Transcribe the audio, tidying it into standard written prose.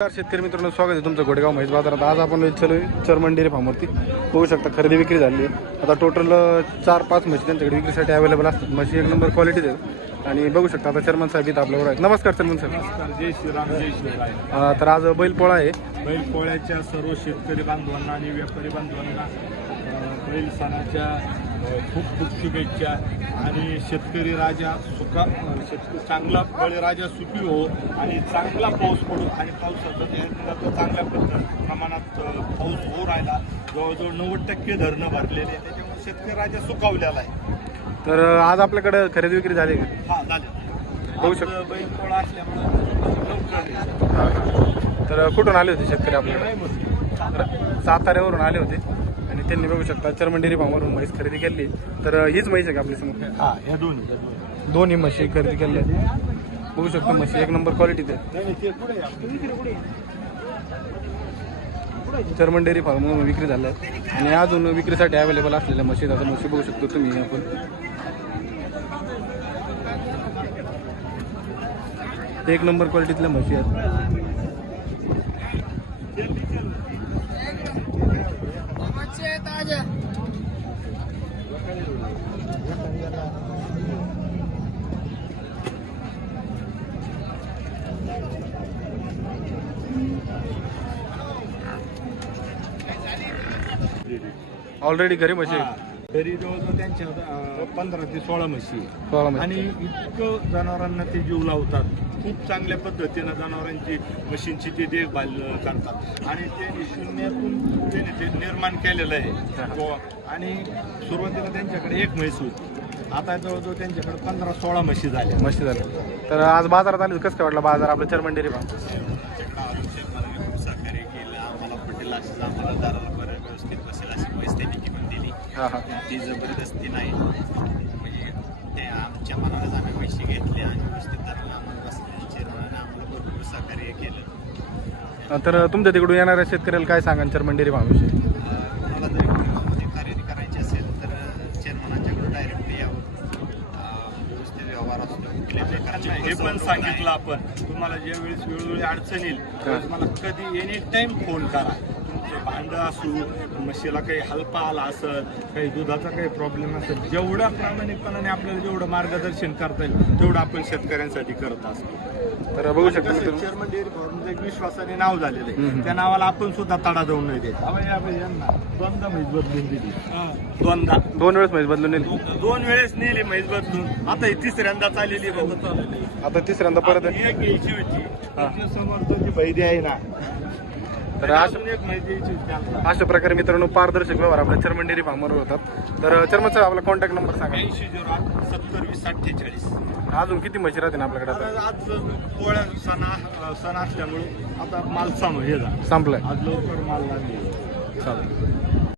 नमस्कार शेतकरी मित्रांनो, स्वागत आहे तुमचं घोडेगाव म्हैस बाजारात। आज आपण चर्मन डेअरी फार्मवरती बघू शकता खरेदी विक्री झाली आहे। आता टोटल 4-5 म्हशी त्यांच्याकडे विक्रीसाठी अवेलेबल असतात। म्हशी एक नंबर क्वालिटी आहेत आणि बघू शकता आता चर्मन साहेब इथं आपल्याबरोबर आहेत। नमस्कार चर्मन साहेब। नमस्कार, जय श्रीराम, जय शिवराय। तर आज बैलपोळा आहे। बैलपोळ्याच्या सर्व शेतकरी बांधवांना आणि व्यापारी बांधवांना बैल सणाच्या खूप खूप शुभेच्छा। आणि शेतकरी राजा चांगला बळीराजा सुखी हो आणि चांगला पाऊस पडो। आणि पावसाचं जे चांगल्या प्रमाणात पाऊस होऊ राहिला, जवळजवळ 90% धरणं भरलेले आहे, त्याच्यामुळे शेतकरी राजा सुखावलेला आहे। तर आज आपल्याकडे खरेदी विक्री झाली का? हा, झाले। बघू शकता बैलपोळा असल्यामुळे लवकर। तर कुठून आले होते शेतकरी आपल्याकडे? साताऱ्यावरून आले होते आणि त्यांनी बघू शकता चर्मन डेअरी फार्मवरून म्हैस खरेदी केली। तर हीच म्हैस आहे का आपल्या समोर? हा, ह्या दोन्ही म्हशी खरेदी केल्या। बघू शकता म्हशी एक नंबर क्वालिटीत आहे। चर्मन डेअरी फार्मवरून विक्री झाल्या आणि अजून विक्रीसाठी अवेलेबल असलेल्या म्हशी आता म्हशी बघू शकतो तुम्ही। आपण एक नंबर क्वालिटीतल्या म्हशी आहेत। ऑलरेडी घरी म्हशी आहेत। तरी जवळजवळ त्यांच्या 15 ते 16 म्हशी आहेत। 16 म्हशी आणि इतकं जनावरांना ते जीव लावतात, खूप चांगल्या पद्धतीनं जनावरांची म्हशींची ते देखभाल करतात आणि ते शून्यातून ते निर्माण केलेलं आहे। आणि सुरुवातीला त्यांच्याकडे एक म्हैस होती, आता जवळजवळ त्यांच्याकडे 15-16 म्हशी झाल्या। तर आज बाजारात आले कसं काय वाटलं बाजार आपलं चर्मन डेअरी फार्म? सहकार्य केलं आम्हाला, पटेल असं आम्हाला दाराला बरं व्यवस्थित बसेल अशी म्हैस त्यांनी घेऊन दिली। ती जबरदस्ती नाही, म्हणजे ते आमच्या मनालाच आम्ही म्हशी घेतल्या आणि व्यवस्थित दाराला आम्हाला बसल्या। चेअरमॅनने आम्हाला भरपूर सहकार्य केलं। तर तुमच्या तिकडून येणाऱ्या शेतकऱ्याला काय सांगा चर्मन डेअरी फार्मविषयी? मला जरी मध्ये खरेदी करायची असेल तर चेअरमनाच्याकडून डायरेक्ट यावं, व्यवस्थित व्यवहार असतो। हे पण सांगितलं आपण, तुम्हाला ज्या वेळेस वेळोवेळी अडचण येईल त्यावेळेस मला कधी एनी टाइम फोन करा। तुमचं भांडं असू, म्हशीला काही हलपा आला असेल, काही दुधाचा काही प्रॉब्लेम असेल, जेवढ्या प्रामाणिकपणाने आपल्याला जेवढं मार्गदर्शन करता येईल तेवढं आपण शेतकऱ्यांसाठी करत असतो। तर बघू शकता चेअरमन डेअरी फार्मचं एक विश्वासाने नाव झालेलं आहे, त्या नावाला आपण सुद्धा तडा देऊन नाही द्यायचा। यांना दोनदा म्हैस बदलून दिली, दोन वेळेस म्हैस बदलून नेली, 2 वेळेस नेली म्हैस बदलून, आता ही तिसऱ्यांदा चाललेली भाऊ। आता तिसऱ्यांदा परत एक घ्यायची होती, आपल्या समोर जी बैदी आहे ना, तर एक म्हैस द्यायची होती। अशा प्रकारे मित्रांनो पारदर्शक व्यवहार आपल्या चर्मन डेअरी फार्मवर होतात। तर चर्मन साहेब आपला कॉन्टॅक्ट नंबर सांगा। 80 70 20 48। अजून किती म्हशी राहतील आपल्याकडे? आता आज पोळ्या सण असल्यामुळे आता माल हे झाला, संपलाय। आज लवकर माल लागले। चालेल।